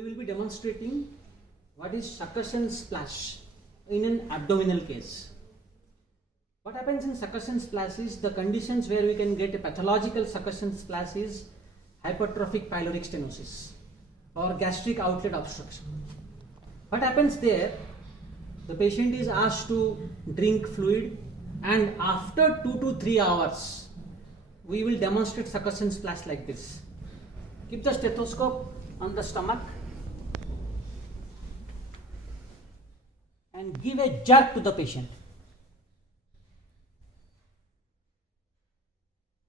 we will be demonstrating what is succussion splash in an abdominal case. What happens in succussion splash is the conditions where we can get a pathological succussion splash is hypertrophic pyloric stenosis or gastric outlet obstruction. What happens there? The patient is asked to drink fluid, and after 2 to 3 hours we will demonstrate succussion splash like this. Keep the stethoscope on the stomach and give a jerk to the patient,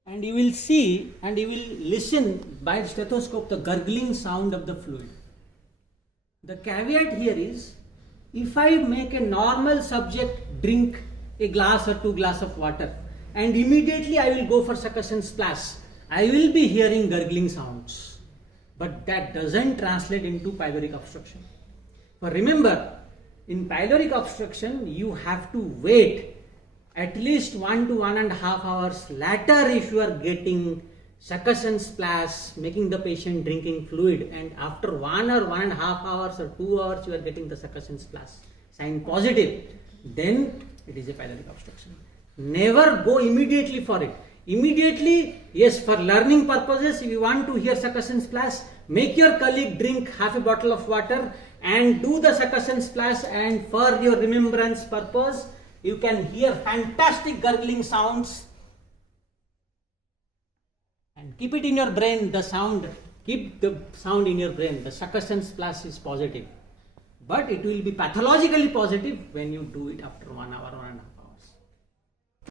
and you will see and you will listen by the stethoscope the gurgling sound of the fluid. The caveat here is, if I make a normal subject drink a glass or 2 glasses of water and immediately I will go for succussion splash, I will be hearing gurgling sounds, but that doesn't translate into pyloric obstruction. But remember, in pyloric obstruction you have to wait at least 1 to 1.5 hours later if you are getting succussion splash, making the patient drinking fluid, and after 1 or 1.5 hours or 2 hours you are getting the succussion splash, sign positive, then it is a pyloric obstruction. Never go immediately for it. Immediately, yes, for learning purposes, if you want to hear succussion splash, make your colleague drink half a bottle of water and do the succussion splash, and for your remembrance purpose, you can hear fantastic gurgling sounds. And keep it in your brain, the sound, keep the sound in your brain, the succussion splash is positive. But it will be pathologically positive when you do it after 1 hour, 1.5 hours.